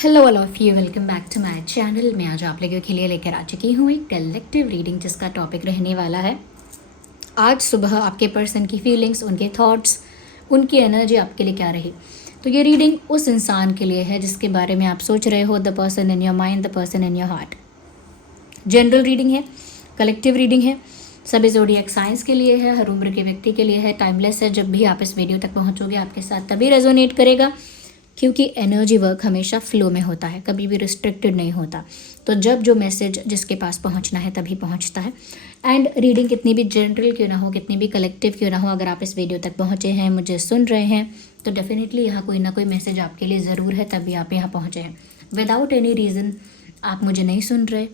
Hello all of you, welcome back to my channel. मैं आज आप लोगों के लिए लेकर आ चुकी हूँ एक कलेक्टिव रीडिंग जिसका टॉपिक रहने वाला है आज सुबह आपके पर्सन की फीलिंग्स, उनके थॉट्स, उनकी एनर्जी आपके लिए क्या रही। तो ये रीडिंग उस इंसान के लिए है जिसके बारे में आप सोच रहे हो, the person in your mind, the person in your heart. General reading है, कलेक्टिव रीडिंग है, सभी ज़ोडिएक साइंस के लिए है, हर उम्र के व्यक्ति के लिए है, टाइमलेस है। जब भी आप इस वीडियो तक पहुँचोगे आपके साथ तभी रेजोनेट करेगा, क्योंकि एनर्जी वर्क हमेशा फ्लो में होता है, कभी भी रिस्ट्रिक्टेड नहीं होता। तो जब जो मैसेज जिसके पास पहुंचना है तभी पहुंचता है। एंड रीडिंग कितनी भी जनरल क्यों ना हो, कितनी भी कलेक्टिव क्यों ना हो, अगर आप इस वीडियो तक पहुंचे हैं, मुझे सुन रहे हैं, तो डेफिनेटली यहाँ कोई ना कोई मैसेज आपके लिए ज़रूर है, तभी आप यहाँ पहुँचे हैं। विदाउट एनी रीज़न आप मुझे नहीं सुन रहे,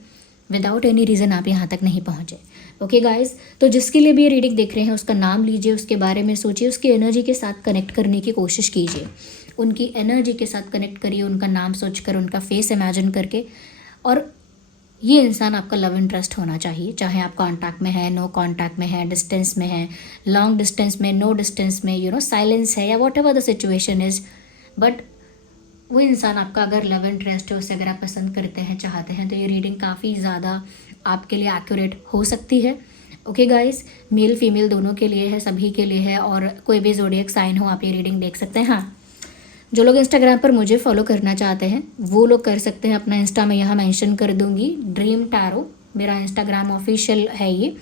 विदाउट एनी रीज़न आप यहाँ तक नहीं पहुँचे। ओके गाइज, तो जिसके लिए भी ये रीडिंग देख रहे हैं उसका नाम लीजिए, उसके बारे में सोचिए, उसकी एनर्जी के साथ कनेक्ट करने की कोशिश कीजिए, उनकी एनर्जी के साथ कनेक्ट करिए, उनका नाम सोचकर, उनका फेस इमेजिन करके। और ये इंसान आपका लव इंटरेस्ट होना चाहिए, चाहे आप कांटेक्ट में है, नो कांटेक्ट में है, डिस्टेंस में है, लॉन्ग डिस्टेंस में, नो डिस्टेंस में, साइलेंस है, या what ever the situation is. But वो इंसान आपका अगर लव इंटरेस्ट है, उससे अगर आप पसंद करते हैं, चाहते हैं, तो ये रीडिंग काफ़ी ज़्यादा आपके लिए एक्यूरेट हो सकती है। ओके गाइस, मेल फीमेल दोनों के लिए है, सभी के लिए है, और कोई भी ज़ोडिएक साइन हो आप ये रीडिंग देख सकते हैं। हाँ, जो लोग इंस्टाग्राम पर मुझे फॉलो करना चाहते हैं वो लोग कर सकते हैं। अपना इंस्टा मैं यहाँ मेंशन कर दूँगी, ड्रीम टैरो मेरा इंस्टाग्राम ऑफिशियल है ये,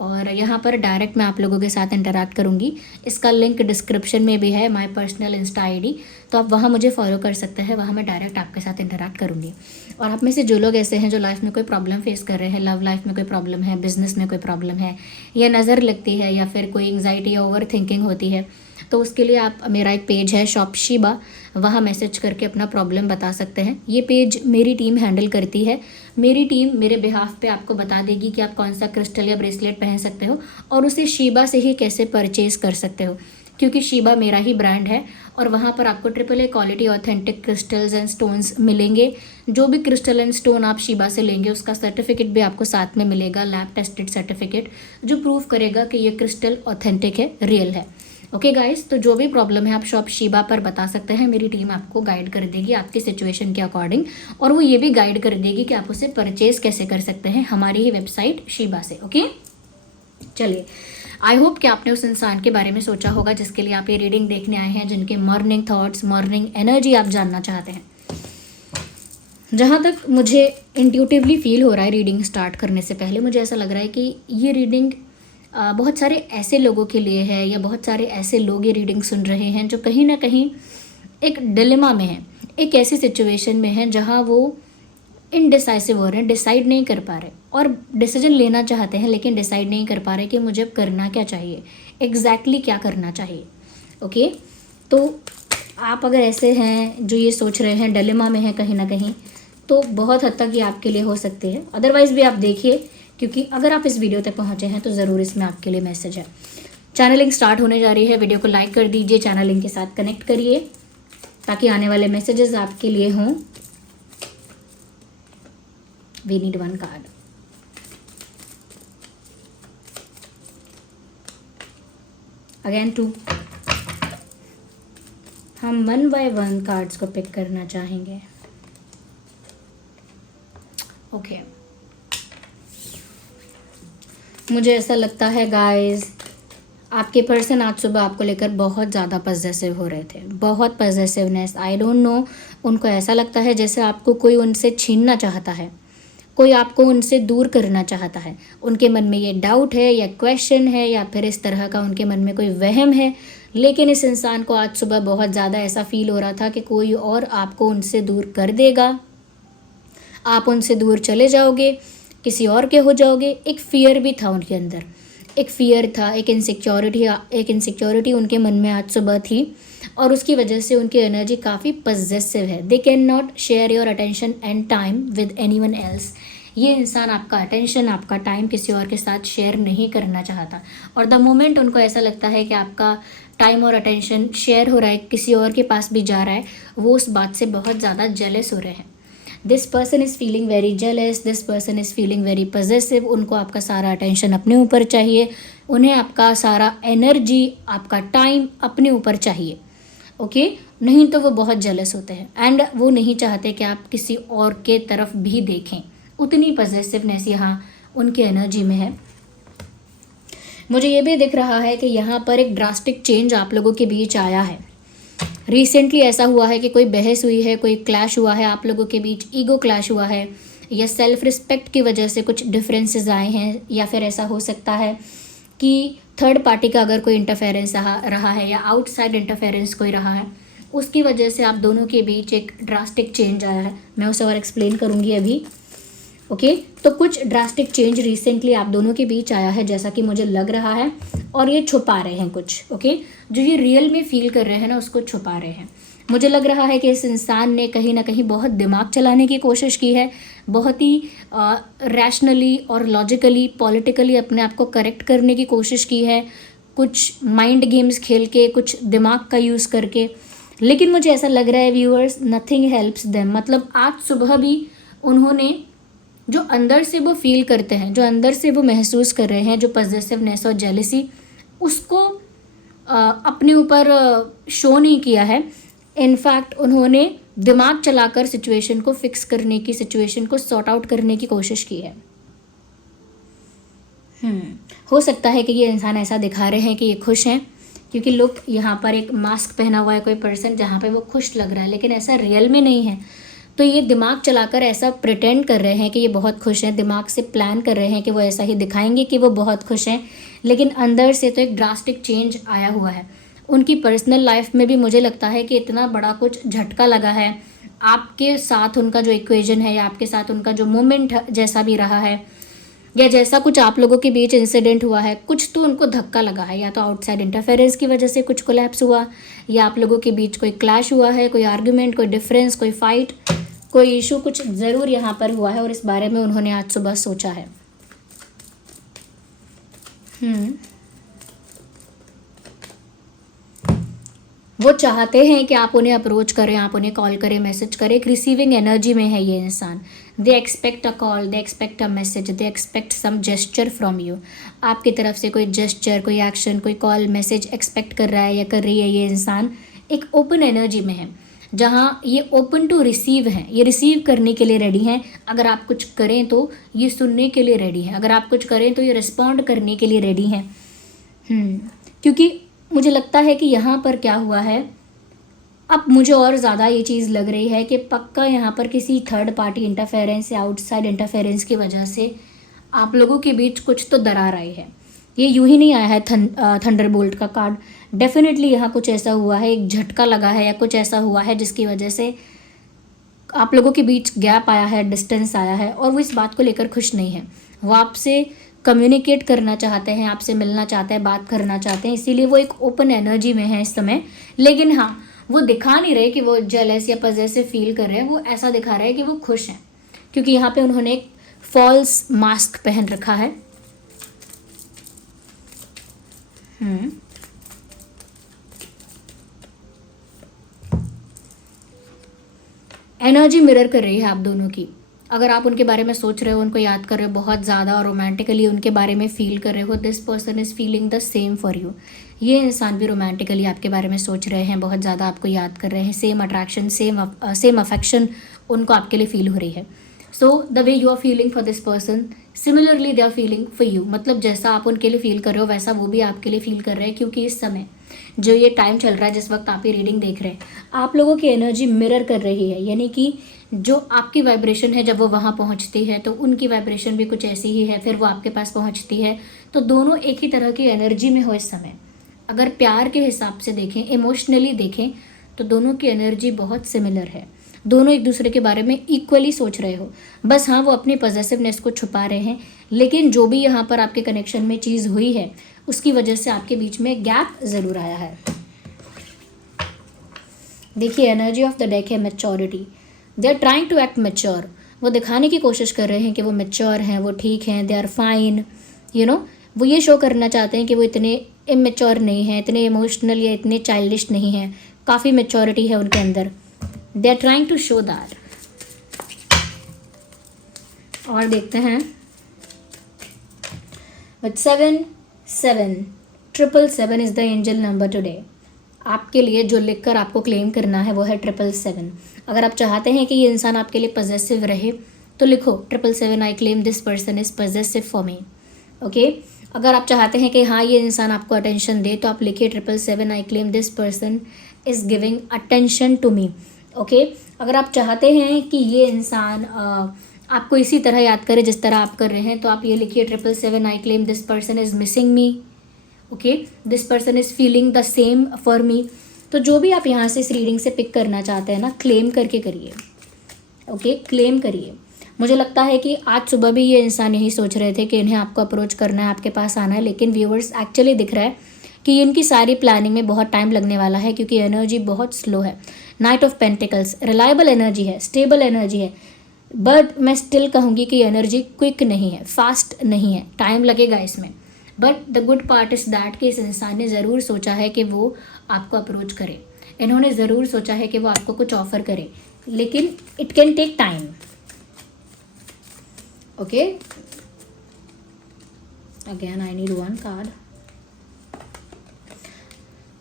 और यहाँ पर डायरेक्ट मैं आप लोगों के साथ इंटरैक्ट करूँगी। इसका लिंक डिस्क्रिप्शन में भी है, माय पर्सनल इंस्टा आईडी, तो आप वहाँ मुझे फॉलो कर सकते हैं, वहाँ मैं डायरेक्ट आपके साथ इंटरैक्ट करूँगी। और आप में से जो लोग ऐसे हैं जो लाइफ में कोई प्रॉब्लम फेस कर रहे हैं, लव लाइफ में कोई प्रॉब्लम है, बिजनेस में कोई प्रॉब्लम है, या नज़र लगती है, या फिर कोई एंग्जाइटी या ओवर थिंकिंग होती है, तो उसके लिए आप, मेरा एक पेज है शॉप शीबा, वहाँ मैसेज करके अपना प्रॉब्लम बता सकते हैं। ये पेज मेरी टीम हैंडल करती है, मेरी टीम मेरे बिहाफ पे आपको बता देगी कि आप कौन सा क्रिस्टल या ब्रेसलेट पहन सकते हो और उसे शीबा से ही कैसे परचेज़ कर सकते हो, क्योंकि शीबा मेरा ही ब्रांड है। और वहाँ पर आपको AAA quality authentic crystals and stones मिलेंगे। जो भी क्रिस्टल एंड स्टोन आप शीबा से लेंगे उसका सर्टिफिकेट भी आपको साथ में मिलेगा, लैब टेस्टेड सर्टिफिकेट, जो प्रूफ करेगा कि ये क्रिस्टल ऑथेंटिक है, रियल है। ओके गाइस, तो जो भी प्रॉब्लम है आप शॉप शीबा पर बता सकते हैं, मेरी टीम आपको गाइड कर देगी आपकी सिचुएशन के अकॉर्डिंग, और वो ये भी गाइड कर देगी कि आप उसे परचेज कैसे कर सकते हैं हमारी ही वेबसाइट शीबा से। ओके, चलिए, आई होप कि आपने उस इंसान के बारे में सोचा होगा जिसके लिए आप ये रीडिंग देखने आए हैं, जिनके मॉर्निंग थॉट्स, मॉर्निंग एनर्जी आप जानना चाहते हैं। जहाँ तक मुझे इंट्यूटिवली फील हो रहा है रीडिंग स्टार्ट करने से पहले, मुझे ऐसा लग रहा है कि ये रीडिंग बहुत सारे ऐसे लोगों के लिए है, या बहुत सारे ऐसे लोग ये रीडिंग सुन रहे हैं जो कहीं ना कहीं एक डिलेमा में है, एक ऐसी सिचुएशन में है जहाँ वो इनडिसाइसिव हो रहे हैं, डिसाइड नहीं कर पा रहे, और डिसीजन लेना चाहते हैं लेकिन डिसाइड नहीं कर पा रहे कि मुझे अब करना क्या चाहिए, एग्जैक्टली क्या करना चाहिए। ओके, तो आप अगर ऐसे हैं जो ये सोच रहे हैं, डिलेमा में हैं कहीं ना कहीं, तो बहुत हद तक ये आपके लिए हो सकते हैं। अदरवाइज़ भी आप देखिए, क्योंकि अगर आप इस वीडियो तक पहुंचे हैं तो ज़रूर इसमें आपके लिए मैसेज है। चैनलिंग स्टार्ट होने जा रही है, वीडियो को लाइक कर दीजिए, चैनलिंग के साथ कनेक्ट करिए ताकि आने वाले मैसेजेस आपके लिए हों। We need one card. Again 2। हम 1 बाय 1 कार्ड्स को पिक करना चाहेंगे। ओके, मुझे ऐसा लगता है गाइस, आपके पर्सन आज सुबह आपको लेकर बहुत ज़्यादा पजेसिव हो रहे थे, बहुत पजेसिवनेस। आई डोंट नो, उनको ऐसा लगता है जैसे आपको कोई उनसे छीनना चाहता है, कोई आपको उनसे दूर करना चाहता है। उनके मन में ये डाउट है, या क्वेश्चन है, या फिर इस तरह का उनके मन में कोई वहम है। लेकिन इस इंसान को आज सुबह बहुत ज़्यादा ऐसा फील हो रहा था कि कोई और आपको उनसे दूर कर देगा, आप उनसे दूर चले जाओगे, किसी और के हो जाओगे। एक फियर भी था उनके अंदर, एक फियर था, एक इनसिक्योरिटी उनके मन में आज सुबह थी, और उसकी वजह से उनकी एनर्जी काफ़ी पजेसिव है। They can not share your attention and time with anyone else. ये इंसान आपका अटेंशन, आपका टाइम किसी और के साथ शेयर नहीं करना चाहता, और द मोमेंट उनको ऐसा लगता है कि आपका टाइम और अटेंशन शेयर हो रहा है, किसी और के पास भी जा रहा है, वो उस बात से बहुत ज़्यादा जेलस हो रहे हैं। This person is feeling very jealous, this person is feeling very possessive. उनको आपका सारा अटेंशन अपने ऊपर चाहिए, उन्हें आपका सारा एनर्जी, आपका टाइम अपने ऊपर चाहिए। ओके, नहीं तो वो बहुत जेलस होते हैं एंड वो नहीं चाहते कि आप किसी और के तरफ भी देखें। उतनी पॉजिटिवनेस यहाँ उनकी एनर्जी में है। मुझे ये भी दिख रहा है कि यहाँ पर एक ड्रास्टिक चेंज आप लोगों के बीच आया है। रिसेंटली ऐसा हुआ है कि कोई बहस हुई है, कोई क्लैश हुआ है आप लोगों के बीच, ईगो क्लैश हुआ है, या सेल्फ रिस्पेक्ट की वजह से कुछ डिफरेंसेस आए हैं, या फिर ऐसा हो सकता है कि थर्ड पार्टी का अगर कोई इंटरफेरेंस रहा है या आउटसाइड इंटरफेरेंस कोई रहा है, उसकी वजह से आप दोनों के बीच एक ड्रास्टिक चेंज आया है। मैं उसे और एक्सप्लेन करूँगी अभी। ओके तो कुछ ड्रास्टिक चेंज रिसेंटली आप दोनों के बीच आया है जैसा कि मुझे लग रहा है, और ये छुपा रहे हैं कुछ। ओके जो ये रियल में फील कर रहे हैं ना, उसको छुपा रहे हैं। मुझे लग रहा है कि इस इंसान ने कहीं ना कहीं बहुत दिमाग चलाने की कोशिश की है, बहुत ही रैशनली और लॉजिकली पॉलिटिकली अपने आप को करेक्ट करने की कोशिश की है, कुछ माइंड गेम्स खेल के, कुछ दिमाग का यूज़ करके। लेकिन मुझे ऐसा लग रहा है व्यूअर्स, नथिंग हेल्प्स देम। मतलब आज सुबह भी उन्होंने जो अंदर से वो फील करते हैं, जो अंदर से वो महसूस कर रहे हैं, जो पॉजिटिवनेस और जेलसी, उसको अपने ऊपर शो नहीं किया है। इनफैक्ट उन्होंने दिमाग चलाकर सिचुएशन को फिक्स करने की, सिचुएशन को सॉर्ट आउट करने की कोशिश की है। हो सकता है कि ये इंसान ऐसा दिखा रहे हैं कि ये खुश हैं, क्योंकि लुक यहाँ पर एक मास्क पहना हुआ है कोई पर्सन जहाँ पे वो खुश लग रहा है, लेकिन ऐसा रियल में नहीं है। तो ये दिमाग चलाकर ऐसा प्रिटेंड कर रहे हैं कि ये बहुत खुश हैं, दिमाग से प्लान कर रहे हैं कि वो ऐसा ही दिखाएंगे कि वो बहुत खुश हैं, लेकिन अंदर से तो एक ड्रास्टिक चेंज आया हुआ है। उनकी पर्सनल लाइफ में भी मुझे लगता है कि इतना बड़ा कुछ झटका लगा है। आपके साथ उनका जो इक्वेशन है, या आपके साथ उनका जो मोमेंट जैसा भी रहा है, या जैसा कुछ आप लोगों के बीच इंसिडेंट हुआ है, कुछ तो उनको धक्का लगा है। या तो आउटसाइड इंटरफेरेंस की वजह से कुछ कोलैप्स हुआ, या आप लोगों के बीच कोई क्लैश हुआ है, कोई आर्ग्यूमेंट, कोई डिफरेंस, कोई फाइट, कोई इशू, कुछ ज़रूर यहाँ पर हुआ है, और इस बारे में उन्होंने आज सुबह सोचा है। वो चाहते हैं कि आप उन्हें अप्रोच करें, आप उन्हें कॉल करें, मैसेज करें। एक रिसीविंग एनर्जी में है ये इंसान। They expect a call, they expect a message, they expect some gesture from you. आपकी तरफ से कोई जेस्चर, कोई एक्शन, कोई कॉल, मैसेज एक्सपेक्ट कर रहा है या कर रही है ये इंसान। एक ओपन एनर्जी में है, जहाँ ये ओपन टू रिसीव हैं, ये रिसीव करने के लिए रेडी हैं। अगर आप कुछ करें तो ये सुनने के लिए रेडी हैं, अगर आप कुछ करें तो ये रिस्पॉन्ड करने के लिए रेडी हैं। क्योंकि मुझे लगता है कि यहाँ पर क्या हुआ है, अब मुझे और ज़्यादा ये चीज़ लग रही है कि पक्का यहाँ पर किसी थर्ड पार्टी इंटरफेरेंस या आउटसाइड इंटरफेरेंस की वजह से आप लोगों के बीच कुछ तो दरार आई है। ये यूं ही नहीं आया है थंडरबोल्ट का कार्ड। डेफिनेटली यहाँ कुछ ऐसा हुआ है, एक झटका लगा है, या कुछ ऐसा हुआ है जिसकी वजह से आप लोगों के बीच गैप आया है, डिस्टेंस आया है, और वो इस बात को लेकर खुश नहीं है। वो आपसे कम्युनिकेट करना चाहते हैं, आपसे मिलना चाहते हैं, बात करना चाहते हैं, इसीलिए वो एक ओपन एनर्जी में है इस समय। लेकिन हाँ, वो दिखा नहीं रहे कि वो जेलस या पजेसिव फील कर रहे हैं, वो ऐसा दिखा रहे हैं कि वो खुश हैं, क्योंकि यहाँ पे उन्होंने एक फॉल्स मास्क पहन रखा है। एनर्जी मिरर कर रही है आप दोनों की। अगर आप उनके बारे में सोच रहे हो, उनको याद कर रहे हो बहुत ज़्यादा, और रोमांटिकली उनके बारे में फील कर रहे हो, this person is feeling the same for you. ये इंसान भी रोमांटिकली आपके बारे में सोच रहे हैं, बहुत ज़्यादा आपको याद कर रहे हैं, सेम अट्रैक्शन, सेम अफेक्शन उनको आपके लिए फील हो रही है। So the way you are feeling for this person, similarly they are feeling for you. मतलब जैसा आप उनके लिए फील कर रहे हो, वैसा वो भी आपके लिए फील कर रहे हैं, क्योंकि इस समय जो ये टाइम चल रहा है, जिस वक्त आप ये रीडिंग देख रहे हैं, आप लोगों की एनर्जी मिरर कर रही है। यानी कि जो आपकी वाइब्रेशन है, जब वो वहाँ पहुँचती है तो उनकी वाइब्रेशन भी कुछ ऐसी ही है, फिर वो आपके पास पहुँचती है, तो दोनों एक ही तरह की एनर्जी में हो इस समय। अगर प्यार के हिसाब से देखें, इमोशनली देखें, तो दोनों की एनर्जी बहुत सिमिलर है। दोनों एक दूसरे के बारे में इक्वली सोच रहे हो। बस हाँ, वो अपनी पॉजिटिवनेस को छुपा रहे हैं, लेकिन जो भी यहाँ पर आपके कनेक्शन में चीज़ हुई है, उसकी वजह से आपके बीच में गैप ज़रूर आया है। देखिए, एनर्जी ऑफ द डेक है maturity. They are trying to act mature. वो दिखाने की कोशिश कर रहे हैं कि वो मैच्योर हैं, वो ठीक हैं, they are fine, you know. वो ये शो करना चाहते हैं कि वो इतने इमेच्योर नहीं हैं, इतने इमोशनल या इतने चाइल्डिश नहीं हैं, काफ़ी मैच्योरिटी है उनके अंदर। They are trying to show that. और देखते हैं with 7 7 7 7 is the angel number today. आपके लिए जो लिखकर आपको क्लेम करना है वो है 777। अगर आप चाहते हैं कि ये इंसान आपके लिए पॉजेसिव रहे तो लिखो 777 I claim this person is possessive for me. Okay, अगर आप चाहते हैं कि हाँ ये इंसान आपको अटेंशन दे तो आप लिखिए 777 I claim this person is giving attention to me. Okay, अगर आप चाहते हैं कि ये इंसान आपको इसी तरह याद करे जिस तरह आप कर रहे हैं तो आप ये लिखिए 777 I claim this person is missing me. Okay, this person is feeling the same for me. तो जो भी आप यहाँ से इस रीडिंग से पिक करना चाहते हैं ना, क्लेम करके करिए। ओके, क्लेम करिए। मुझे लगता है कि आज सुबह भी ये इंसान यही सोच रहे थे कि इन्हें आपको अप्रोच करना है, आपके पास आना है, लेकिन व्यूअर्स एक्चुअली दिख रहा है कि इनकी सारी प्लानिंग में बहुत टाइम लगने वाला है क्योंकि एनर्जी बहुत स्लो है। Night of pentacles reliable energy है, स्टेबल एनर्जी है, बट मैं स्टिल कहूँगी कि एनर्जी क्विक नहीं है, फास्ट नहीं है, टाइम लगेगा इसमें। But the good part is that कि इस इंसान ने ज़रूर सोचा है कि वो आपको अप्रोच करे, इन्होंने ज़रूर सोचा है कि वो आपको कुछ ऑफ़र करे, लेकिन it can take time. Okay, again I need one card.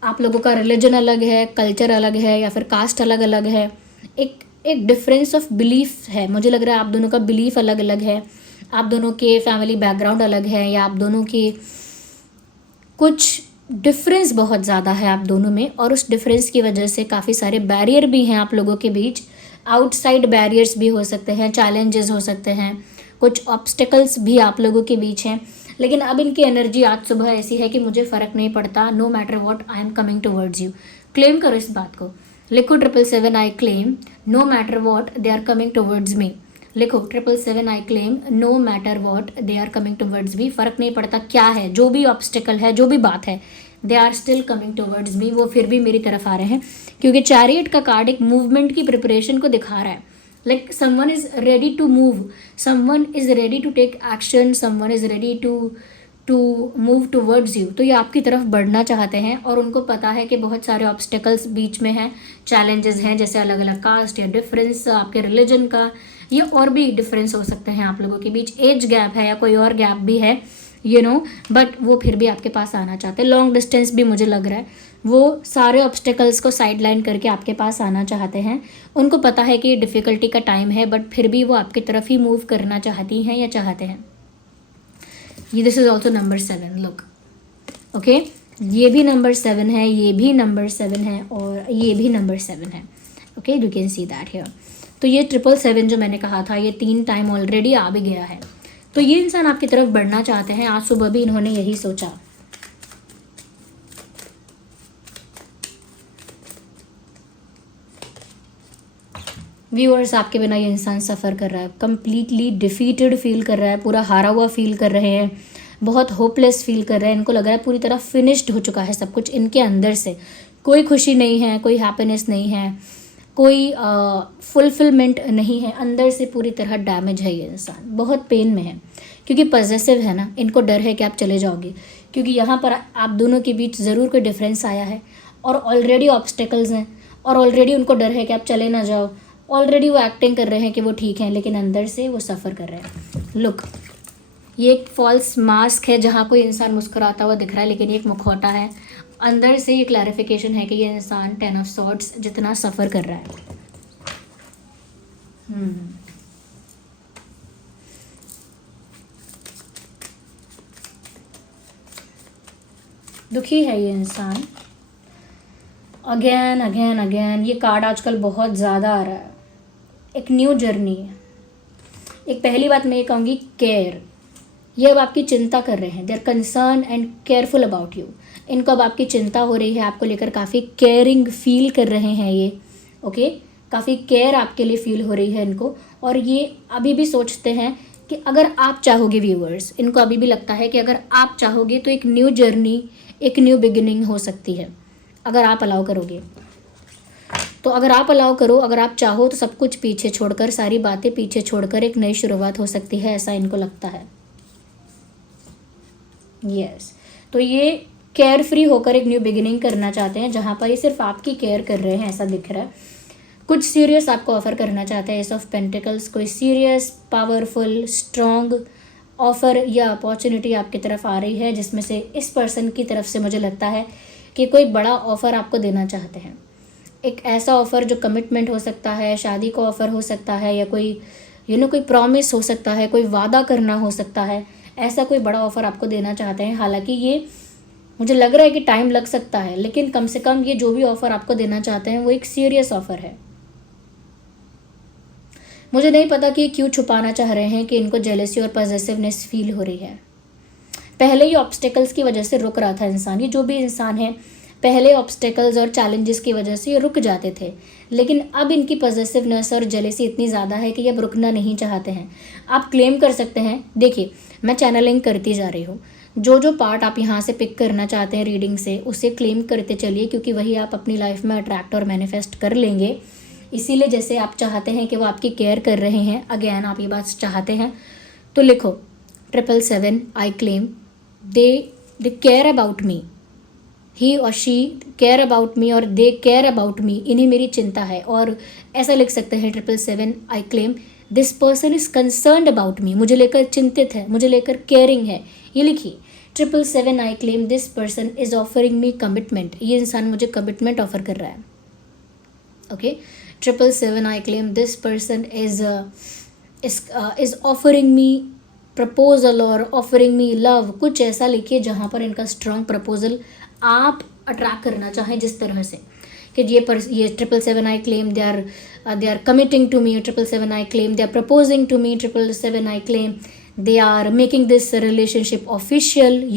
आप लोगों का रिलीजन अलग है, कल्चर अलग है, या फिर कास्ट अलग अलग है, एक डिफरेंस ऑफ बिलीफ है। मुझे लग रहा है आप दोनों का बिलीफ अलग अलग है, आप दोनों के फैमिली बैकग्राउंड अलग है, या आप दोनों की कुछ डिफरेंस बहुत ज़्यादा है आप दोनों में, और उस डिफरेंस की वजह से काफ़ी सारे बैरियर भी हैं आप लोगों के बीच। आउटसाइड बैरियर्स भी हो सकते हैं, चैलेंजेस हो सकते हैं, कुछ ऑब्स्टिकल्स भी आप लोगों के बीच हैं। लेकिन अब इनकी एनर्जी आज सुबह ऐसी है कि मुझे फ़र्क नहीं पड़ता, no matter what I am coming towards you. Claim करो इस बात को, लिखो 777 I claim no matter what they are coming towards me. लिखो 777 I claim no matter what they are coming towards me. फ़र्क नहीं पड़ता क्या है, जो भी ऑब्स्टिकल है, जो भी बात है, they are still coming towards me, वो फिर भी मेरी तरफ आ रहे हैं। क्योंकि चैरियट का कार्ड एक मूवमेंट की प्रिपरेशन को दिखा रहा है, like someone is ready to move, someone is ready to take action, someone is ready to move towards you. तो ये आपकी तरफ बढ़ना चाहते हैं और उनको पता है कि बहुत सारे ऑब्स्टिकल्स बीच में हैं, चैलेंजेस हैं, जैसे अलग अलग कास्ट या डिफरेंस आपके रिलीजन का, ये और भी डिफरेंस हो सकते हैं आप लोगों के बीच, एज गैप है या कोई और गैप भी है, यू नो, बट वो फिर भी आपके पास आना चाहते हैं। लॉन्ग डिस्टेंस भी मुझे लग रहा है, वो सारे ऑब्स्टिकल्स को साइड लाइन करके आपके पास आना चाहते हैं। उनको पता है कि ये डिफ़िकल्टी का टाइम है, बट फिर भी वो आपकी तरफ ही मूव करना चाहती हैं या चाहते हैं। ये this is also number 7, look. Okay, ये भी नंबर 7 है, ये भी नंबर 7 है, और ये भी नंबर 7 है। Okay, you can see that here. तो ये 777 जो मैंने कहा था, ये 3 टाइम ऑलरेडी आ भी गया है। तो ये इंसान आपकी तरफ बढ़ना चाहते हैं, आज सुबह भी इन्होंने यही सोचा। व्यूअर्स, आपके बिना ये इंसान सफ़र कर रहा है, कम्प्लीटली डिफीटेड फील कर रहा है, पूरा हारा हुआ फील कर रहे हैं, बहुत होपलेस फील कर रहे हैं। इनको लग रहा है पूरी तरह फिनिश्ड हो चुका है सब कुछ इनके अंदर से, कोई खुशी नहीं है, कोई हैप्पीनेस नहीं है, कोई फुलफिलमेंट नहीं है, अंदर से पूरी तरह डैमेज है ये इंसान, बहुत पेन में है क्योंकि पॉजेसिव है ना। इनको डर है कि आप चले जाओगे, क्योंकि यहाँ पर आप दोनों के बीच ज़रूर कोई डिफरेंस आया है और ऑलरेडी ऑब्स्टिकल्स हैं, और ऑलरेडी उनको डर है कि आप चले ना जाओ। ऑलरेडी वो एक्टिंग कर रहे हैं कि वो ठीक हैं, लेकिन अंदर से वो सफ़र कर रहे हैं। लुक, ये एक फॉल्स मास्क है जहाँ कोई इंसान मुस्कुराता हुआ दिख रहा है, लेकिन ये एक मुखौटा है। अंदर से ये क्लैरिफिकेशन है कि ये इंसान 10 ऑफ सॉर्ड्स जितना सफ़र कर रहा है। दुखी है ये इंसान। अगेन अगेन अगेन ये कार्ड आजकल बहुत ज़्यादा आ रहा है। एक न्यू जर्नी है। एक पहली बात मैं ये कहूँगी, केयर। ये अब आपकी चिंता कर रहे हैं, they are concern and careful about you. इनको अब आपकी चिंता हो रही है, आपको लेकर काफ़ी केयरिंग फील कर रहे हैं ये। ओके, काफ़ी केयर आपके लिए फील हो रही है इनको, और ये अभी भी सोचते हैं कि अगर आप चाहोगे, व्यूअर्स, इनको अभी भी लगता है कि अगर आप चाहोगे तो एक न्यू जर्नी, एक न्यू बिगिनिंग हो सकती है, अगर आप अलाउ करोगे तो। अगर आप अलाउ करो, अगर आप चाहो तो सब कुछ पीछे छोड़कर, सारी बातें पीछे छोड़कर एक नई शुरुआत हो सकती है, ऐसा इनको लगता है। यस, तो ये केयर फ्री होकर एक न्यू बिगिनिंग करना चाहते हैं, जहाँ पर ये सिर्फ आपकी केयर कर रहे हैं, ऐसा दिख रहा है। कुछ सीरियस आपको ऑफ़र करना चाहते हैं, एस ऑफ पेंटिकल्स। कोई सीरियस, पावरफुल, स्ट्रॉन्ग ऑफ़र या अपॉर्चुनिटी आपकी तरफ आ रही है, जिसमें से इस पर्सन की तरफ से मुझे लगता है कि कोई बड़ा ऑफ़र आपको देना चाहते हैं। एक ऐसा ऑफ़र जो कमिटमेंट हो सकता है, शादी का ऑफ़र हो सकता है, या कोई कोई प्रॉमिस हो सकता है, कोई वादा करना हो सकता है। ऐसा कोई बड़ा ऑफ़र आपको देना चाहते हैं। हालांकि ये मुझे लग रहा है कि टाइम लग सकता है, लेकिन कम से कम ये जो भी ऑफ़र आपको देना चाहते हैं वो एक सीरियस ऑफ़र है। मुझे नहीं पता कि क्यों छुपाना चाह रहे हैं कि इनको जेलसी और पॉजेसिवनेस फील हो रही है। पहले ही ऑब्स्टेकल्स की वजह से रुक रहा था इंसान। ये जो भी इंसान है, पहले ऑब्स्टेकल्स और चैलेंजेस की वजह से ये रुक जाते थे, लेकिन अब इनकी पॉजेसिवनेस और जेलसी इतनी ज़्यादा है कि ये अब रुकना नहीं चाहते हैं। आप क्लेम कर सकते हैं। देखिए, मैं चैनलिंग करती जा रही हूँ। जो जो पार्ट आप यहाँ से पिक करना चाहते हैं रीडिंग से, उसे क्लेम करते चलिए, क्योंकि वही आप अपनी लाइफ में अट्रैक्ट और मैनिफेस्ट कर लेंगे। इसीलिए जैसे आप चाहते हैं कि वो आपकी केयर कर रहे हैं, अगेन आप ये बात चाहते हैं तो लिखो 777 I claim they care about me, he और शी केयर अबाउट मी, और दे केयर अबाउट मी, इन्हें मेरी चिंता है। और ऐसा लिख सकते हैं 777 I claim this person is concerned about me, मुझे लेकर चिंतित है, मुझे लेकर केयरिंग है। ये लिखिए 777 I claim this person is offering me commitment, ये इंसान मुझे कमिटमेंट ऑफर कर रहा है। Okay 777 I claim this person is offering me proposal और ऑफरिंग मी लव, कुछ ऐसा लिखिए जहाँ पर इनका स्ट्रॉन्ग प्रपोजल आप अट्रैक्ट करना चाहें, जिस तरह से कि ये 777 I claim they are committing to me, 777 I claim they are proposing to me, 777 I claim they are making this relationship official,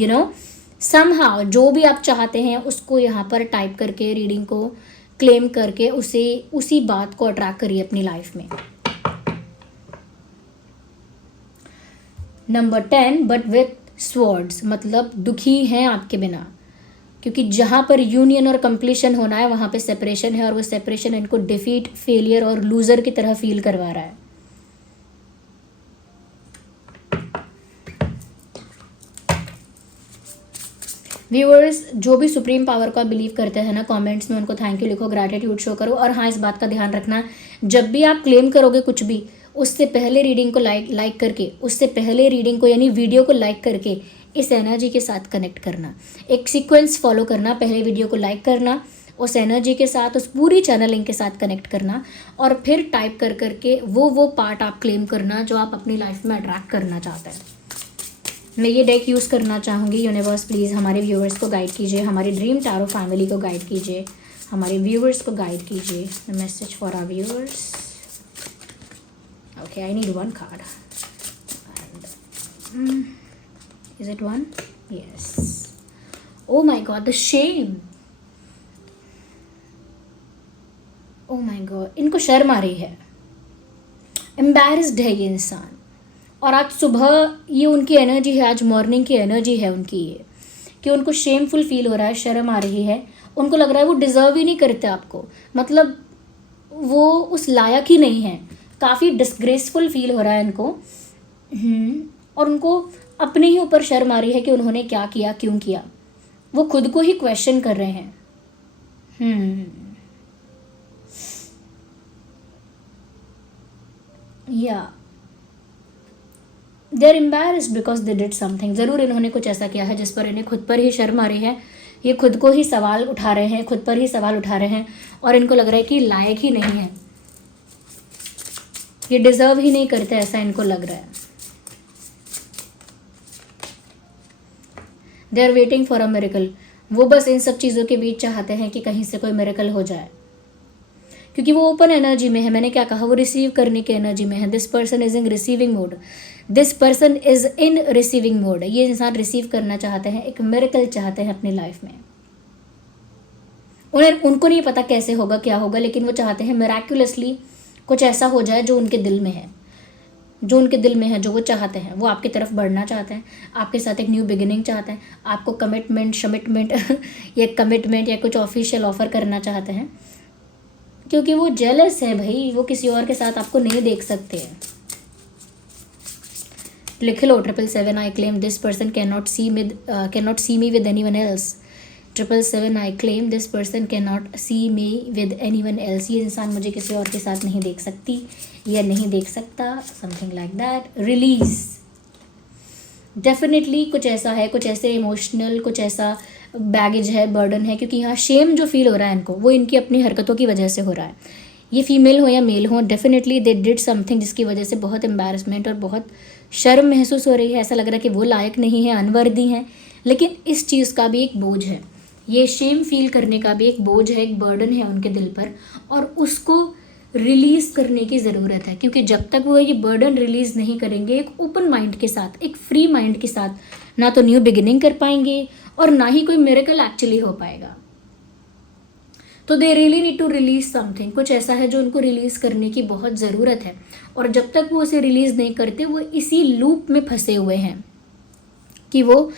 somehow जो भी आप चाहते हैं उसको यहाँ पर टाइप करके रीडिंग को क्लेम करके उसी बात को अट्रैक्ट करिए अपनी लाइफ में। नंबर 10 बट विथ स्वॉर्ड्स, मतलब दुखी हैं आपके बिना, क्योंकि जहाँ पर यूनियन और कंप्लीशन होना है वहाँ पे सेपरेशन है, और वो सेपरेशन इनको डिफीट, फेलियर और लूज़र की तरह फील करवा रहा है। व्यूअर्स, जो भी सुप्रीम पावर को आप बिलीव करते हैं ना, कमेंट्स में उनको थैंक यू लिखो, ग्रैटिट्यूड शो करो। और हाँ, इस बात का ध्यान रखना, जब भी आप क्लेम करोगे कुछ भी, उससे पहले रीडिंग को लाइक करके, उससे पहले रीडिंग को यानी वीडियो को लाइक करके इस एनर्जी के साथ कनेक्ट करना। एक सीक्वेंस फॉलो करना, पहले वीडियो को लाइक करना, उस एनर्जी के साथ, उस पूरी चैनलिंग के साथ कनेक्ट करना, और फिर टाइप कर करके वो पार्ट आप क्लेम करना जो आप अपनी लाइफ में अट्रैक्ट करना चाहते हैं। मैं ये डेक यूज़ करना चाहूँगी। यूनिवर्स प्लीज़ हमारे व्यूअर्स को गाइड कीजिए, हमारी ड्रीम टैरो फैमिली को गाइड कीजिए, हमारे व्यूअर्स को गाइड कीजिए। Message for our viewers. Okay, I need one card. Is it one? Yes. Oh my god, the shame. Oh my god, इनको शर्म आ रही है, एम्बैरेस्ड है ये इंसान। और आज सुबह ये उनकी एनर्जी है, आज मॉर्निंग की एनर्जी है उनकी ये, कि उनको शेमफुल फील हो रहा है, शर्म आ रही है। उनको लग रहा है वो डिज़र्व ही नहीं करते आपको, मतलब वो उस लायक ही नहीं है। काफ़ी डिस्ग्रेसफुल फील हो रहा है इनको। और उनको अपने ही ऊपर शर्म आ रही है कि उन्होंने क्या किया, क्यों किया। वो खुद को ही क्वेश्चन कर रहे हैं। या they are embarrassed because they did something. ज़रूर इन्होंने कुछ ऐसा किया है जिस पर इन्हें खुद पर ही शर्म आ रही है। ये खुद को ही सवाल उठा रहे हैं, खुद पर ही सवाल उठा रहे हैं, और इनको लग रहा है कि लायक ही नहीं है, ये डिज़र्व ही नहीं करते, ऐसा इनको लग रहा है। They are waiting for a miracle. वो बस इन सब चीज़ों के बीच चाहते हैं कि कहीं से कोई मिरेकल हो जाए, क्योंकि वो ओपन एनर्जी में है। मैंने क्या कहा, वो रिसीव करने की एनर्जी में है। This person is in receiving mode, this person is in receiving mode. ये इंसान रिसीव करना चाहते हैं, एक मिरेकल चाहते हैं अपनी लाइफ में। उनको नहीं पता कैसे होगा, क्या होगा, लेकिन वो चाहते हैं मिराक्युलसली कुछ ऐसा हो जाए जो उनके दिल में है, जो उनके दिल में है, जो वो चाहते हैं। वो आपकी तरफ बढ़ना चाहते हैं, आपके साथ एक न्यू बिगिनिंग चाहते हैं, आपको कमिटमेंट या कुछ ऑफिशियल ऑफर करना चाहते हैं, क्योंकि वो जेलस है भाई। वो किसी और के साथ आपको नहीं देख सकते हैं। लिख लो 777 I claim this person can not see me with anyone else. 777 I claim this person can not see me with anyone else. ये इंसान मुझे किसी और के साथ नहीं देख सकती या नहीं देख सकता, something like that. Release, definitely कुछ ऐसा है, कुछ ऐसे इमोशनल, कुछ ऐसा बैगेज है, बर्डन है, क्योंकि यहाँ शेम जो फील हो रहा है इनको, वो इनकी अपनी हरकतों की वजह से हो रहा है। ये फीमेल हो या मेल हो, डेफिनेटली दे डिड समथिंग जिसकी वजह से बहुत एम्बैरसमेंट और बहुत शर्म महसूस हो रही है। ऐसा लग रहा है कि वो लायक नहीं है, अनवर्दी हैं। लेकिन इस चीज़ का भी एक बोझ है, ये शेम फील करने का भी एक बोझ है, एक बर्डन है उनके दिल पर, और उसको रिलीज़ करने की ज़रूरत है। क्योंकि जब तक वो ये बर्डन रिलीज़ नहीं करेंगे एक ओपन माइंड के साथ, एक फ्री माइंड के साथ, ना तो न्यू बिगिनिंग कर पाएंगे और ना ही कोई मिरेकल एक्चुअली हो पाएगा। तो they really need to release something, कुछ ऐसा है जो उनको रिलीज़ करने की बहुत ज़रूरत है। और जब तक वो उसे रिलीज़ नहीं करते वो इसी लूप में फंसे हुए हैं कि वो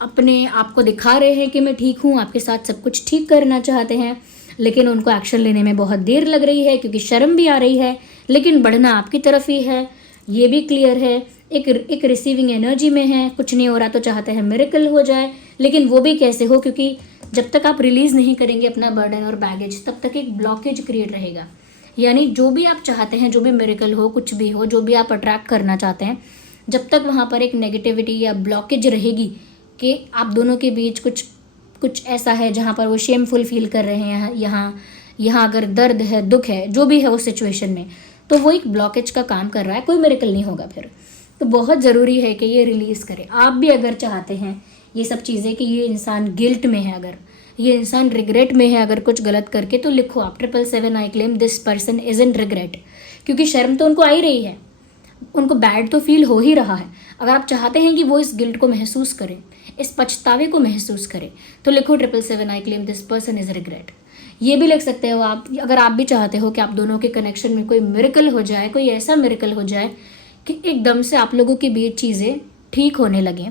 अपने आप को दिखा रहे हैं कि मैं ठीक हूँ, आपके साथ सब कुछ ठीक करना चाहते हैं, लेकिन उनको एक्शन लेने में बहुत देर लग रही है क्योंकि शर्म भी आ रही है, लेकिन बढ़ना आपकी तरफ ही है, ये भी क्लियर है। एक रिसीविंग एनर्जी में है, कुछ नहीं हो रहा तो चाहते हैं मिरेकल हो जाए, लेकिन वो भी कैसे हो, क्योंकि जब तक आप रिलीज़ नहीं करेंगे अपना बर्डन और बैगेज तब तक एक ब्लॉकेज क्रिएट रहेगा। यानी जो भी आप चाहते हैं, जो भी मिरेकल हो, कुछ भी हो, जो भी आप अट्रैक्ट करना चाहते हैं, जब तक वहाँ पर एक नेगेटिविटी या ब्लॉकेज रहेगी कि आप दोनों के बीच कुछ ऐसा है जहाँ पर वो शेमफुल फील कर रहे हैं, यहाँ अगर दर्द है, दुख है, जो भी है उस सिचुएशन में, तो वो एक ब्लॉकेज का काम कर रहा है, कोई मिरेकल नहीं होगा फिर। तो बहुत ज़रूरी है कि ये रिलीज़ करें। आप भी अगर चाहते हैं ये सब चीज़ें कि ये इंसान गिल्ट में है, अगर ये इंसान रिग्रेट में है अगर कुछ गलत करके, तो लिखो आप 777 I claim this person is in regret. क्योंकि शर्म तो उनको आ ही रही है, उनको बैड तो फील हो ही रहा है। अगर आप चाहते हैं कि वो इस गिल्ट को महसूस करें, इस पछतावे को महसूस करें, तो लिखो 777 I claim this person is regret. ये भी लिख सकते हो आप, अगर आप भी चाहते हो कि आप दोनों के कनेक्शन में कोई मिरेकल हो जाए, कोई ऐसा मिरेकल हो जाए कि एकदम से आप लोगों के बीच चीज़ें ठीक होने लगें,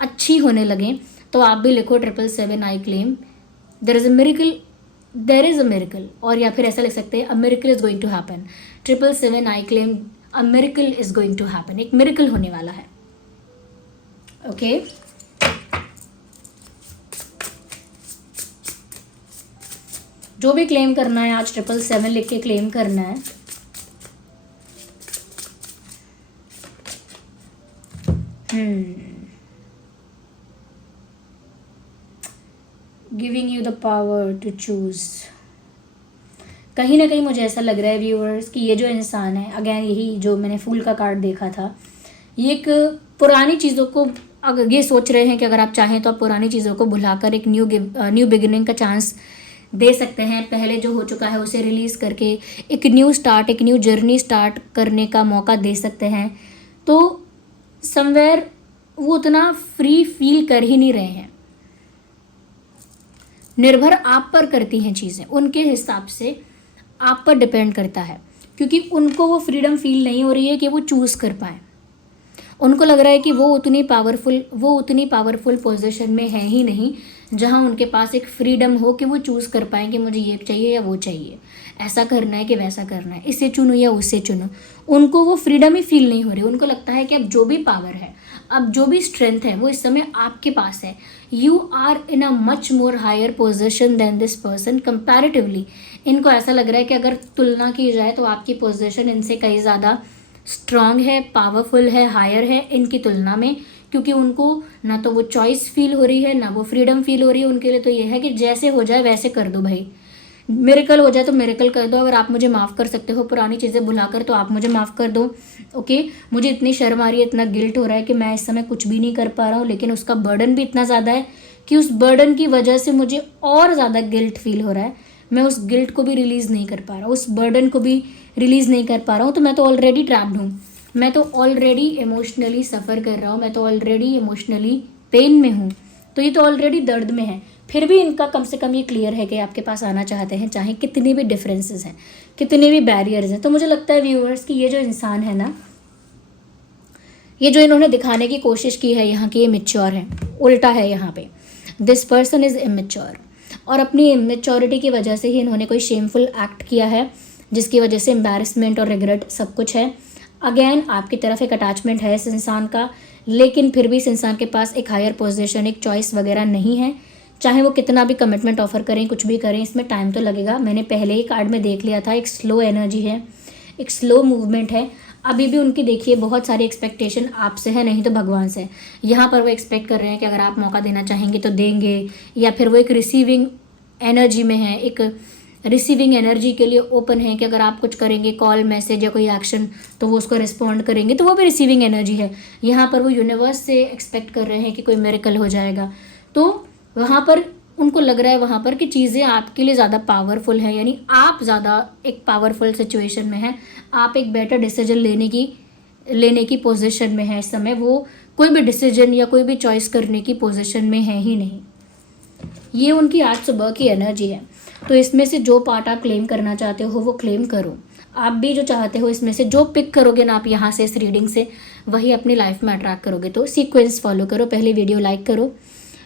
अच्छी होने लगें, तो आप भी लिखो 777 I claim there is a miracle. और या फिर ऐसा लिख सकते हैं a miracle is going to happen. 777 I claim a miracle is going to happen, एक मिरेकल होने वाला है। ओके जो भी क्लेम करना है आज 777 लिख के क्लेम करना है। Giving you the power to choose. कहीं ना कहीं मुझे ऐसा लग रहा है व्यूअर्स कि ये जो इंसान है, अगेन यही जो मैंने फूल का कार्ड देखा था, ये एक पुरानी चीज़ों को, अगर ये सोच रहे हैं कि अगर आप चाहें तो आप पुरानी चीज़ों को भुलाकर एक न्यू बिगिनिंग का चांस दे सकते हैं। पहले जो हो चुका है उसे रिलीज़ करके एक न्यू स्टार्ट, एक न्यू जर्नी स्टार्ट करने का मौका दे सकते हैं। तो समवेयर वो उतना फ्री फील कर ही नहीं रहे हैं। निर्भर आप पर करती हैं चीज़ें, उनके हिसाब से आप पर डिपेंड करता है, क्योंकि उनको वो फ्रीडम फील नहीं हो रही है कि वो चूज़ कर पाएँ। उनको लग रहा है कि वो उतनी पावरफुल पोजीशन में है ही नहीं जहां उनके पास एक फ्रीडम हो कि वो चूज़ कर पाएँ कि मुझे ये चाहिए या वो चाहिए, ऐसा करना है कि वैसा करना है, इसे चुनो या उससे चुनो। उनको वो फ्रीडम ही फील नहीं हो रही। उनको लगता है कि अब जो भी पावर है, अब जो भी स्ट्रेंथ है, वो इस समय आपके पास है। You are in a much more higher position than this person comparatively. इनको ऐसा लग रहा है कि अगर तुलना की जाए तो आपकी पोजीशन इनसे कहीं ज़्यादा स्ट्रांग है, पावरफुल है, हायर है इनकी तुलना में, क्योंकि उनको ना तो वो चॉइस फील हो रही है, ना वो फ्रीडम फील हो रही है। उनके लिए तो ये है कि जैसे हो जाए वैसे कर दो भाई, मिरेकल हो जाए तो मिरेकल कर दो। अगर आप मुझे माफ़ कर सकते हो पुरानी चीज़ें भुलाकर, तो आप मुझे माफ़ कर दो। ओके, मुझे इतनी शर्म आ रही है, इतना गिल्ट हो रहा है कि मैं इस समय कुछ भी नहीं कर पा रहा हूँ, लेकिन उसका बर्डन भी इतना ज़्यादा है कि उस बर्डन की वजह से मुझे और ज़्यादा गिल्ट फील हो रहा है। मैं उस गिल्ट को भी रिलीज़ नहीं कर पा रहा हूँ, उस बर्डन को भी रिलीज़ नहीं कर पा रहा हूँ। तो मैं तो ऑलरेडी ट्रैप्ड हूँ, मैं तो ऑलरेडी इमोशनली सफ़र कर रहा हूँ, मैं तो ऑलरेडी इमोशनली पेन में हूँ, तो ये तो ऑलरेडी दर्द में है। फिर भी इनका कम से कम ये क्लियर है कि आपके पास आना चाहते हैं, चाहे कितनी भी डिफरेंसेस हैं, कितने भी बैरियर्स हैं। तो मुझे लगता है व्यूअर्स कि ये जो इंसान है ना, ये जो इन्होंने दिखाने की कोशिश की है यहाँ की, ये मेच्योर है, उल्टा है यहाँ पे। दिस पर्सन इज़ इमेच्योर, और अपनी इमेच्योरिटी की वजह से ही इन्होंने कोई शेमफुल एक्ट किया है, जिसकी वजह से एम्बैरसमेंट और रिग्रेट सब कुछ है। अगेन आपकी तरफ एक अटैचमेंट है इस इंसान का, लेकिन फिर भी इस इंसान के पास एक हायर पोजीशन, एक चॉइस वगैरह नहीं है। चाहे वो कितना भी कमिटमेंट ऑफर करें, कुछ भी करें, इसमें टाइम तो लगेगा। मैंने पहले ही कार्ड में देख लिया था, एक स्लो एनर्जी है, एक स्लो मूवमेंट है। अभी भी उनकी देखिए बहुत सारी एक्सपेक्टेशन आपसे है, नहीं तो भगवान से। यहाँ पर वो एक्सपेक्ट कर रहे हैं कि अगर आप मौका देना चाहेंगे तो देंगे, या फिर वो एक रिसीविंग एनर्जी में है, एक रिसीविंग एनर्जी के लिए ओपन है कि अगर आप कुछ करेंगे, कॉल, मैसेज या कोई एक्शन, तो वो उसको रिस्पॉन्ड करेंगे, तो वो भी रिसीविंग एनर्जी है। यहाँ पर वो यूनिवर्स से एक्सपेक्ट कर रहे हैं कि कोई मिरेकल हो जाएगा। तो वहाँ पर उनको लग रहा है वहाँ पर कि चीज़ें आपके लिए ज़्यादा पावरफुल है, यानी आप ज़्यादा एक पावरफुल सिचुएशन में हैं, आप एक बेटर डिसीजन लेने की पोजीशन में है इस समय। वो कोई भी डिसीजन या कोई भी चॉइस करने की पोजीशन में है ही नहीं। ये उनकी आज सुबह की एनर्जी है। तो इसमें से जो पार्ट आप क्लेम करना चाहते हो वो क्लेम करो। आप भी जो चाहते हो इसमें से जो पिक करोगे ना आप यहाँ से इस रीडिंग से, वही अपनी लाइफ में अट्रैक्ट करोगे। तो सीक्वेंस फॉलो करो। पहले वीडियो लाइक करो,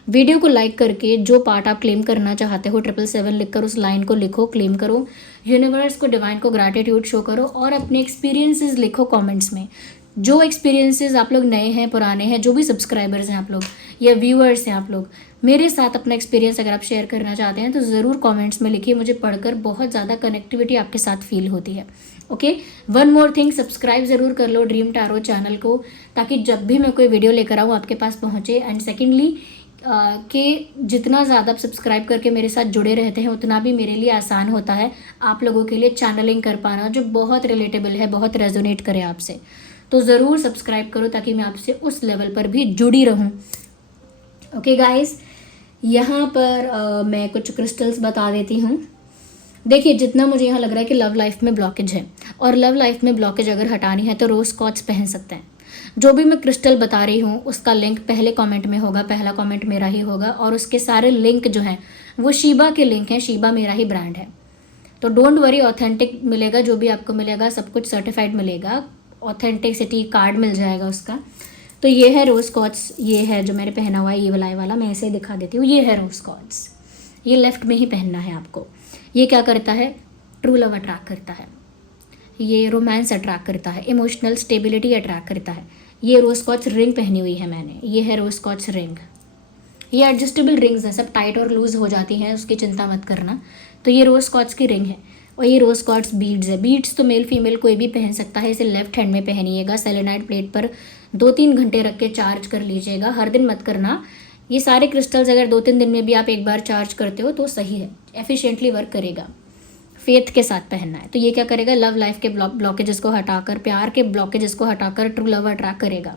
वीडियो को लाइक करके जो पार्ट आप क्लेम करना चाहते हो 777 लिखकर उस लाइन को लिखो, क्लेम करो। यूनिवर्स को, डिवाइन को ग्रैटिट्यूड शो करो और अपने एक्सपीरियंसेस लिखो कमेंट्स में। जो एक्सपीरियंसेस आप लोग नए हैं, पुराने हैं, जो भी सब्सक्राइबर्स हैं आप लोग या व्यूअर्स हैं आप लोग, मेरे साथ अपना एक्सपीरियंस अगर आप शेयर करना चाहते हैं तो ज़रूर कमेंट्स में लिखिए। मुझे पढ़कर बहुत ज़्यादा कनेक्टिविटी आपके साथ फील होती है। Okay, one more thing, subscribe ज़रूर कर लो ड्रीम टैरो चैनल को, ताकि जब भी मैं कोई वीडियो लेकर आऊँ आपके पास पहुँचे। एंड सेकेंडली कि जितना ज़्यादा आप सब्सक्राइब करके मेरे साथ जुड़े रहते हैं उतना भी मेरे लिए आसान होता है आप लोगों के लिए चैनलिंग कर पाना, जो बहुत रिलेटेबल है, बहुत रेजोनेट करे आपसे। तो ज़रूर सब्सक्राइब करो ताकि मैं आपसे उस लेवल पर भी जुड़ी रहूं। ओके गाइस, यहाँ पर मैं कुछ क्रिस्टल्स बता देती हूँ। देखिए, जितना मुझे यहाँ लग रहा है कि लव लाइफ में ब्लॉकेज है, और लव लाइफ में ब्लॉकेज अगर हटानी है तो रोज़ क्वार्ट्ज पहन सकते हैं। जो भी मैं क्रिस्टल बता रही हूँ उसका लिंक पहले कमेंट में होगा, पहला कमेंट मेरा ही होगा, और उसके सारे लिंक जो हैं वो शीबा के लिंक हैं। शीबा मेरा ही ब्रांड है, तो डोंट वरी, ऑथेंटिक मिलेगा। जो भी आपको मिलेगा सब कुछ सर्टिफाइड मिलेगा, ऑथेंटिसिटी कार्ड मिल जाएगा उसका। तो ये है रोज़ क्वार्ट्ज, ये है जो मैंने पहना हुआ है, ये वाला मैं ऐसे ही दिखा देती हूँ। ये है रोज़ क्वार्ट्ज, ये लेफ्ट में ही पहनना है आपको। ये क्या करता है? ट्रू लव अट्रैक्ट करता है, ये रोमांस अट्रैक्ट करता है, इमोशनल स्टेबिलिटी अट्रैक्ट करता है। ये रोज़ क्वार्ट्ज रिंग पहनी हुई है मैंने, ये है रोज़ क्वार्ट्ज रिंग। ये एडजस्टेबल रिंग्स हैं, सब टाइट और लूज़ हो जाती हैं, उसकी चिंता मत करना। तो ये रोज़ क्वार्ट्ज की रिंग है। और ये रोज़ क्वार्ट्ज बीड्स है। बीड्स तो मेल फीमेल कोई भी पहन सकता है। इसे लेफ्ट हैंड में पहनिएगा, सेलेनाइट प्लेट पर 2-3 घंटे रख के चार्ज कर लीजिएगा। हर दिन मत करना। ये सारे क्रिस्टल्स अगर 2-3 दिन में भी आप एक बार चार्ज करते हो तो सही है, एफिशिएंटली वर्क करेगा। फेथ के साथ पहनना है। तो ये क्या करेगा? लव लाइफ के ब्लॉकेजेस को हटाकर, प्यार के ब्लॉकेजेस को हटाकर ट्रू लव अट्रैक्ट करेगा।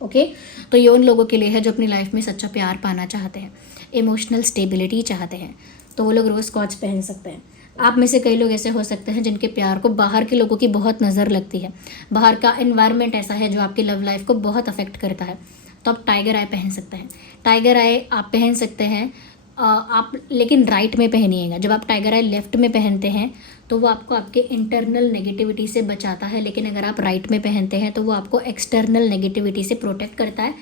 ओके, तो ये उन लोगों के लिए है जो अपनी लाइफ में सच्चा प्यार पाना चाहते हैं, इमोशनल स्टेबिलिटी चाहते हैं, तो वो लोग रोज़ क्वार्ट्ज पहन सकते हैं। आप में से कई लोग ऐसे हो सकते हैं जिनके प्यार को बाहर के लोगों की बहुत नज़र लगती है, बाहर का एनवायरनमेंट ऐसा है जो आपकी लव लाइफ को बहुत अफेक्ट करता है। तो आप टाइगर आई पहन सकते हैं। टाइगर आई आप पहन सकते हैं आप, लेकिन राइट में पहनिएगा। जब आप टाइगर आई लेफ्ट में पहनते हैं तो वो आपको आपके इंटरनल नेगेटिविटी से बचाता है, लेकिन अगर आप राइट में पहनते हैं तो वो आपको एक्सटर्नल नेगेटिविटी से प्रोटेक्ट करता है।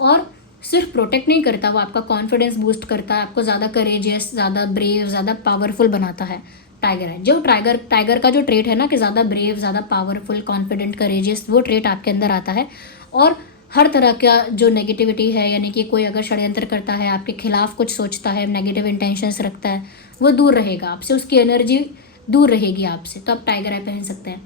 और सिर्फ प्रोटेक्ट नहीं करता, वो आपका कॉन्फिडेंस बूस्ट करता है, आपको ज़्यादा करेजियस, ज़्यादा ब्रेव, ज़्यादा पावरफुल बनाता है टाइगर है। जो टाइगर का जो ट्रेट है ना कि ज़्यादा ब्रेव, ज़्यादा पावरफुल, कॉन्फिडेंट, करेजियस, वो ट्रेट आपके अंदर आता है। और हर तरह का जो नेगेटिविटी है, यानी कि कोई अगर षड्यंत्र करता है, आपके खिलाफ कुछ सोचता है, नेगेटिव इंटेंशंस रखता है, वो दूर रहेगा आपसे, उसकी एनर्जी दूर रहेगी आपसे। तो आप टाइगर आई पहन सकते हैं।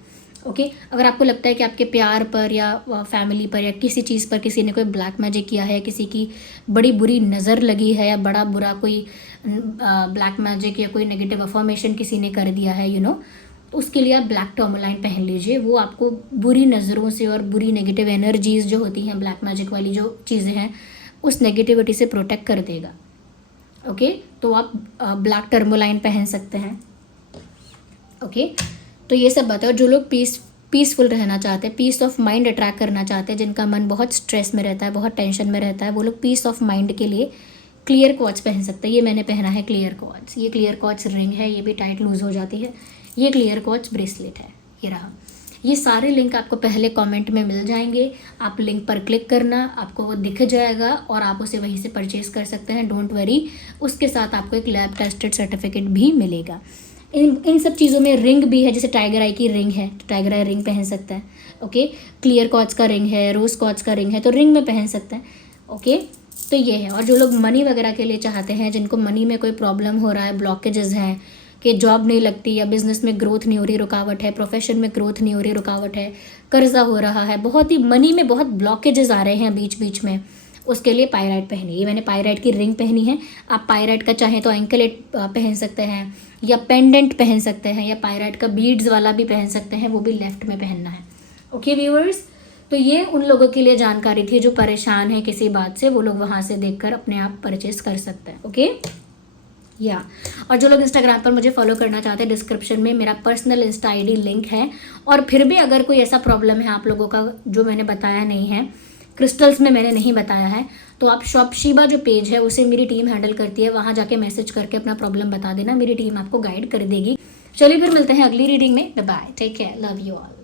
ओके, अगर आपको लगता है कि आपके प्यार पर या फैमिली पर या किसी चीज़ पर किसी ने कोई ब्लैक मैजिक किया है, किसी की बड़ी बुरी नज़र लगी है, या बड़ा बुरा कोई ब्लैक मैजिक या कोई नेगेटिव अफर्मेशन किसी ने कर दिया है, उसके लिए आप ब्लैक टर्मोलाइन पहन लीजिए। वो आपको बुरी नज़रों से और बुरी नेगेटिव एनर्जीज़ जो होती हैं, ब्लैक मैजिक वाली जो चीज़ें हैं, उस नेगेटिविटी से प्रोटेक्ट कर देगा। ओके, तो आप ब्लैक टर्मोलाइन पहन सकते हैं। ओके, तो ये सब बताओ। जो लोग पीसफुल रहना चाहते हैं, पीस ऑफ माइंड अट्रैक्ट करना चाहते हैं, जिनका मन बहुत स्ट्रेस में रहता है, बहुत टेंशन में रहता है, वो लोग पीस ऑफ माइंड के लिए क्लियर क्वार्ट्ज पहन सकते हैं। ये मैंने पहना है क्लियर क्वार्ट्ज। ये क्लियर क्वार्ट्ज रिंग है, ये भी टाइट लूज हो जाती है। ये क्लियर क्वार्ट्ज ब्रेसलेट है, ये रहा। ये सारे लिंक आपको पहले कमेंट में मिल जाएंगे। आप लिंक पर क्लिक करना, आपको वो दिख जाएगा और आप उसे वहीं से परचेज़ कर सकते हैं। डोंट वरी, उसके साथ आपको एक लैब टेस्टेड सर्टिफिकेट भी मिलेगा। इन सब चीज़ों में रिंग भी है, जैसे टाइगर आई की रिंग है तो टाइगर आई रिंग पहन सकता है। ओके, क्लियर क्वार्ट्ज का रिंग है, रोज़ क्वार्ट्ज का रिंग है, तो रिंग में पहन सकते हैं। ओके, तो ये है। और जो लोग मनी वगैरह के लिए चाहते हैं, जिनको मनी में कोई प्रॉब्लम हो रहा है, ब्लॉकेजेस हैं, कि जॉब नहीं लगती या बिजनेस में ग्रोथ नहीं हो रही, रुकावट है, प्रोफेशन में ग्रोथ नहीं हो रही, रुकावट है, कर्जा हो रहा है, बहुत ही मनी में बहुत ब्लॉकेजेस आ रहे हैं बीच बीच में, उसके लिए पायराइट पहनिए। ये मैंने पायराइट की रिंग पहनी है, आप पायराइट का चाहें तो एंकलेट पहन सकते हैं या पेंडेंट पहन सकते हैं या पायराइट का बीड्स वाला भी पहन सकते हैं, वो भी लेफ्ट में पहनना है। ओके व्यूअर्स, तो ये उन लोगों के लिए जानकारी थी जो परेशान है किसी बात से, वो लोग वहाँ से देखकर अपने आप परचेस कर सकते हैं। ओके या और जो लोग इंस्टाग्राम पर मुझे फॉलो करना चाहते हैं, डिस्क्रिप्शन में मेरा पर्सनल इंस्टा आईडी लिंक है। और फिर भी अगर कोई ऐसा प्रॉब्लम है आप लोगों का जो मैंने बताया नहीं है, क्रिस्टल्स में मैंने नहीं बताया है, तो आप शॉपशीबा जो पेज है उसे मेरी टीम हैंडल करती है, वहाँ जाके मैसेज करके अपना प्रॉब्लम बता देना, मेरी टीम आपको गाइड कर देगी। चलिए फिर मिलते हैं अगली रीडिंग में। Bye bye, take care, love you all.